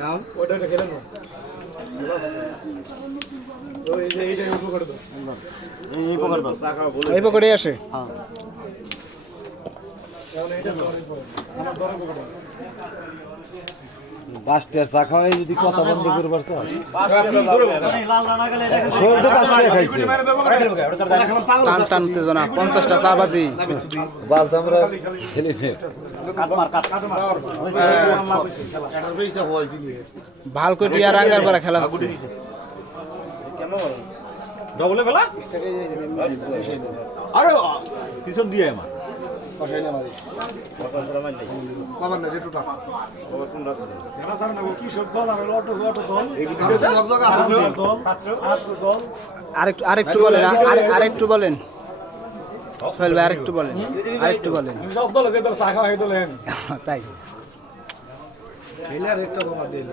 নাম ওটা খেলে না এই পকেটে আসে পাঁচটার চা খাওয়াই যদি কথা বন্ধ করবার খাইছে টান টান উত্তেজনা 50টা চা বাজি বাদ আমরা খেলে ভালকটি আর আঙ্গারপাড়া খেলা হচ্ছে ডবলে বেলা আরে পিছন দিয়ে আমার আরেকটু বলেন আরেকটু বলেন সোহেল ভাই আরেকটু বলেন সব দল যে দল চা খাওয়া এই দলেন তাই খেলে আর একটা বাবা দিল